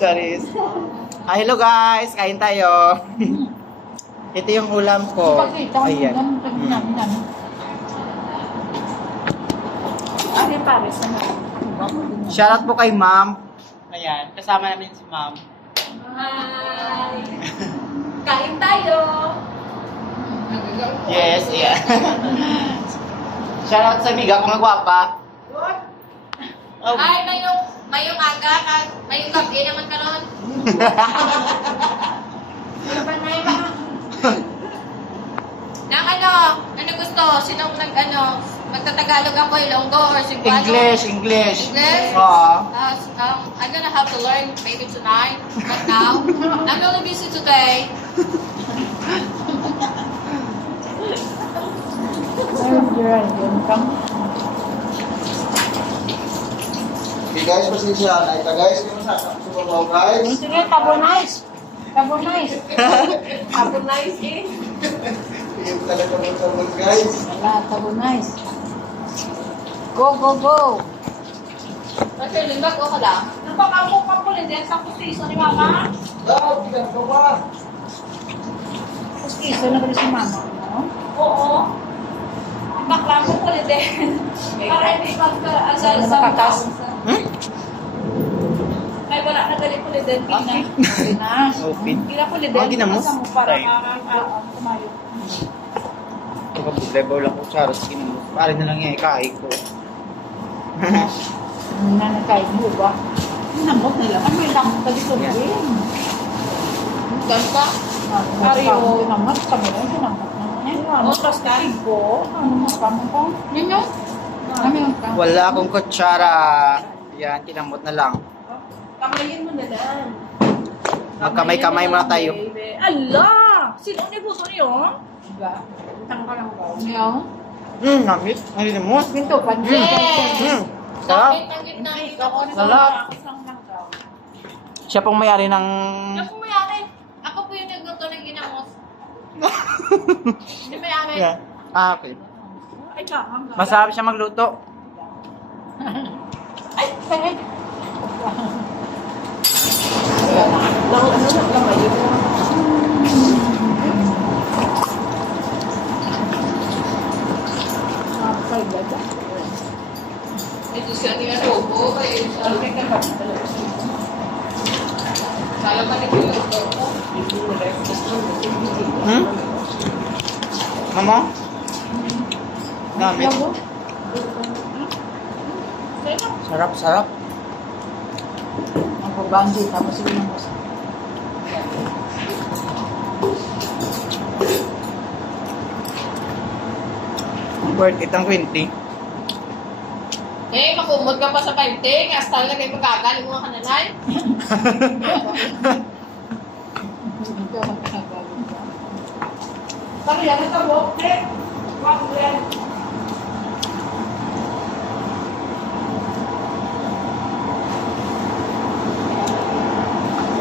Charis. Ah, hello guys, kain tayo. Ito yung ulam ko. Ayan. Shoutout po kay ma'am. Ayan, kasama namin si ma'am. Hi! Kain tayo! Yes, yeah. Shoutout sa amiga ko magwapa. Oh. Ay, mayong aga, mayong gabi naman ka nun. Nang ano gusto? Sinong magtatagalog ako, Ilonggo or Cebuano? English. English? Oo. I'm gonna have to learn maybe tonight, but now, I'm really busy today. Okay guys, pasensya na ito guys. Yung sa sumabaw guys. Sige, tabonize. Tabonize. Nice eh. Yung talaga tabon guys. Wala, tabonize. Go, go, go. Kasi limbag ko ka lang. Napakamu ka po din sa kustiso ni Mama. Daw, bigat ko pa. Kustiso na ba si Mama? No? Oo. Bakla ko po din. Para hindi Saan na makakas? Ay, wala na gali po din. Pinas. Open. Kila po din. Ah, ginamos? Para Ay. kumayo. Ito ka buglebaw lang ko charos kinamos. Pare na lang yung ikain ko. Nanakay mo ba? Namot nila. Ano yung namot ka dito? Yan. Doon pa? Ariyo. Namot ka mo rin. Namot na. Otros ka? Ko. Ano mo ka mo ko? Yun yun? Ano yung ka? Wala akong kutsara. Yan, kinamot na lang. Kamayin mo na lang. Magkamay-kamay muna tayo. Ala! Sino ni puso niyo? Diba? Utang ka lang ba? Ngayon? Namit. Ano din mo? Pinto pa. Yes! Sarap. Bakit ang gitna ito? Sarap. Siya pong may-ari ng... Ako mayari. Ako po yung nagluto ng ginamos. Hindi mayari. Yeah. Ah, okay. Ay, kakang. Masarap siya magluto. Ay, ay. Ito siya niya robo. Kala pa rin yung luto ko. Mama? Namit. Sarap, sarap. Ang pabandi, tapos yun ang gusto. Worth it ang 20. Eh, makumot ka pa sa 5 hasta lang kayo magkagaling mga kananay. Ito ang kasagaling ka. Sabi yan, ito mo. Eh, wag mo yan.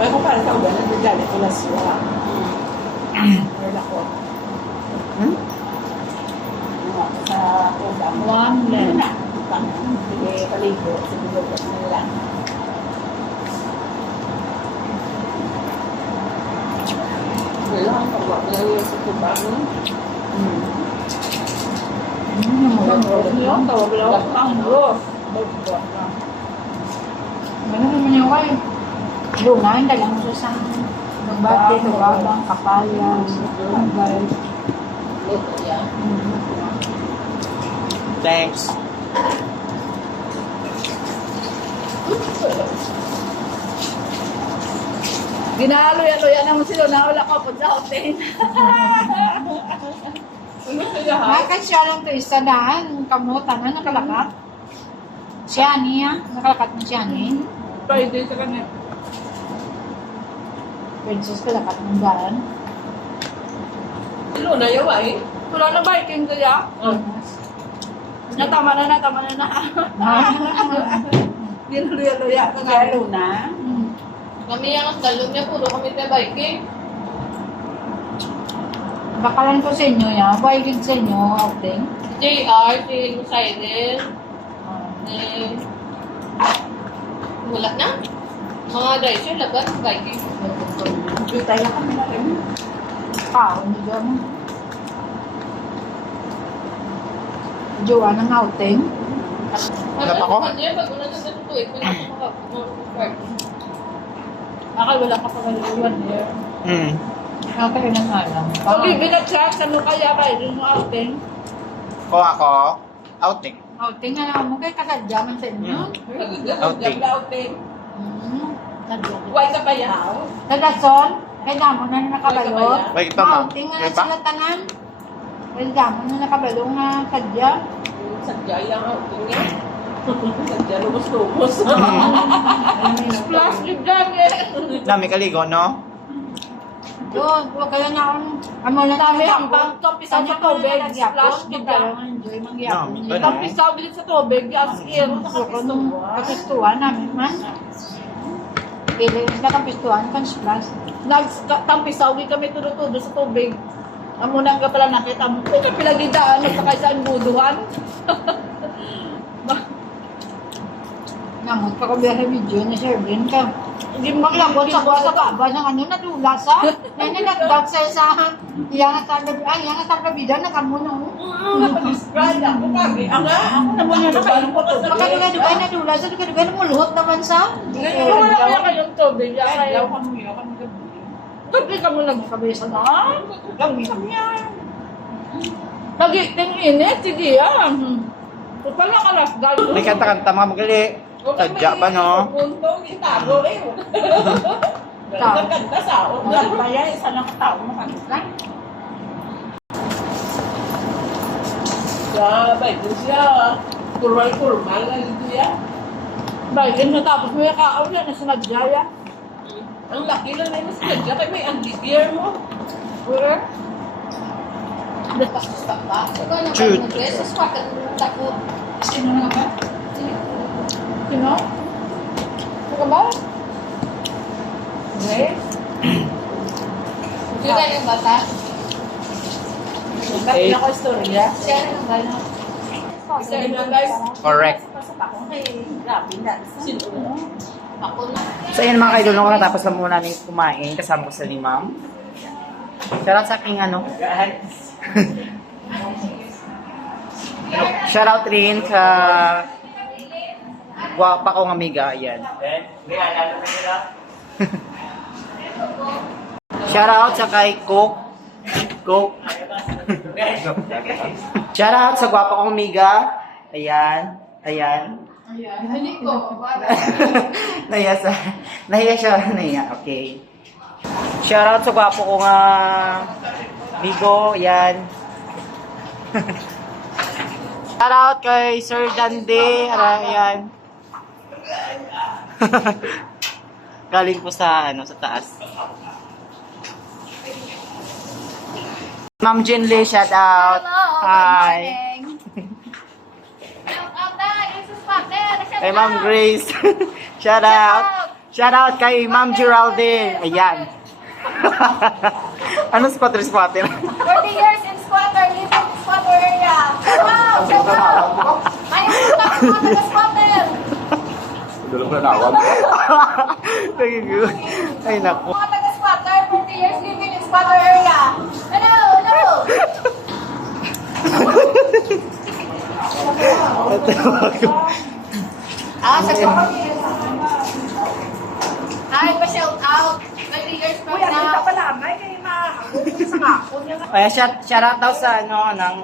Ay, kung parang sa ulan, nagdali ko lang siya. Wala ko. Sa ulan. One len. Sige, paligo. Sige, nila. Wala ang pagwak na yun sa tubang. Tawag lang. Ang bros. Ano naman yung kayo? Lungan, dalang mo sa nagbati, nababang, kapayan, agay. Thanks. Ginalo-yalo naman sila na wala ka po sa hotel. Bakit siya lang ito isa daan, kamutan na nakalakat? Siya niya, nakalakat mo siya niya. Pwede sa kanya. Princess kalakat ng daan. Ano na yawa eh? Wala na biking kaya? Natama na. Niluya-luya ka nga. Lalo na. Kami ang dalog niya, puro kami sa biking. Bakalan ko sa inyo yan, wild sa inyo, outing. JR, si Lusaiden, Wala na. Mga driver, laban, biking. Kita lang kami na rin. Pao, hindi dyan. Jowa ng outing. Wala pa ako? Pag wala na dito, wala pa ako. Akal, wala ka pa kaluwan there. Okay na nga lang. Okay, binag-chat, ano kaya kayo yung outing? Kung ako, outing. Outing na lang mo kay kasadyaman sa inyo. Outing. Outing. Sadya. Huwag ka ba yaw? Tagason, kay damo na nakabalot. Wait pa, ma'am. Outing nga Wait na pa. sila tanan. Kay damo na nakabalong nga sadya. Sadya yung outing niya. Sadya, lumos-lumos. Splash yung dyan eh. Dami kaligo, no? Doon, huwag kaya na akong amo lang Dami sa ang tapon. pang-tompisaw sa tubig, splash yung dyan. Enjoy mangyapon. No, ganun. Tompisaw bilit sa tubig, as in. Gusto nung kapistuhan namin man. Ili, nakapistuhan kan splash. Nagtampisaw kami tudo-tudo sa tubig. Amo na ka pala nakita mo. Kung napilagidaan mo sa kaysa ang buduhan. Namot pa ko biya video ni Sir Ben ka. Hindi mo Maglabot sa buwan sa kaba ng ano, nadulas ha. Ngayon nagdag sa isa. Iyan nga sa kabida, nakamu na. Kapag-describe ako kagi. Ako naman yung nakain ko to. Makaduga-duga nadulas, duga-duga namuluhot naman sa. Wala kaya kayong tubig. Kaya gabi ka mo nagkabisa na. Gabi kami yan. Nagiting init, sige yan. Total na kalas. May kanta-kanta mga magali. Tadya pa, no? Puntong itago eh. Ganda sa ako. Kaya isa lang tao makakita. Sabay ko siya. Kurmal-kurmal na dito yan. Bayan natapos mo yung kaaw yan na sinadjaya. Ang laki lang na yung sinadya. Kaya may anti-gear mo. Where? Ikaw na Shoot. ba mag-dress? Sa spot, ang takot. Sino na ba? Sino? Ano ba? Okay. Yung yung bata. Bakit ako istorya? Siya rin ang gano'n. Isa rin lang guys. Correct. Pasok ako kay Grabe na. Sino? Ako na. So yun mga kaidol, nung natapos na muna namin kumain, kasama ko sa ni ma'am. Shoutout sa aking ano. Shoutout rin sa gwapa kong amiga, ayan. Shoutout sa kay Cook. Cook. Shoutout sa gwapa kong amiga. Ayan. Ayan. Hindi ko. Nahiya siya. Okay. Shoutout sa gwapo ko nga Bigo. Yan. Shoutout kay Sir Dande. Ayan. Galing po sa sa taas. Ma'am Jinley, shoutout. Hi. Kay Ma'am Grace. Shout out. Shout out kay Ma'am Geraldine. Ayan. Ano squatter? 40 years in squatter, living in squatter area. Wow! Shout out! May utang sa mga taga-squatter. Ay naku. Mga taga-squatter, 40 years living in squatter area. Hello! Hello! Sa squatter. Hi, pa-shout out. 20 years from now. Ay, shout out daw sa ng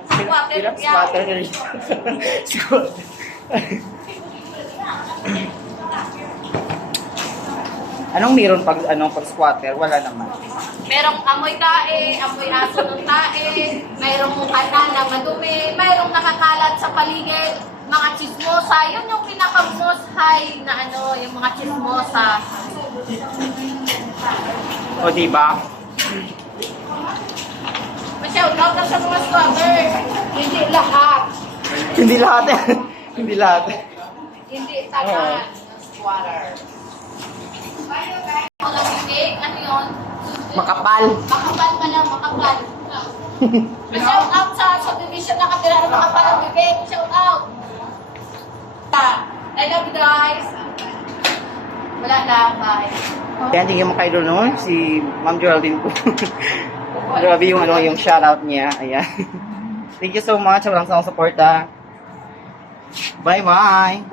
squatter area. Anong meron pag squatter? Wala naman. Merong amoy tae, amoy aso ng tae, mayroong kanta na madumi, mayroong nakakalat sa paligid, mga chismosa. Yun yung pinaka-most high na yung mga chismosa. O, diba? Ma-shout out lang sa mga squatter. Hindi lahat. Hindi lahat. Hindi lahat. Hindi taga squatter. Walang bibig, ano yun? Makapal. Makapal pa lang, makapal. Ma-shout out sa subdivision na katira ng makapal ang bibig. Shout out. I love you guys. Wala lang, bye. Kaya hindi yung mga idol noon, si Ma'am Geraldine po. Grabe yung yung shoutout niya. Ayan. Thank you so much. Walang sa suporta. Bye-bye.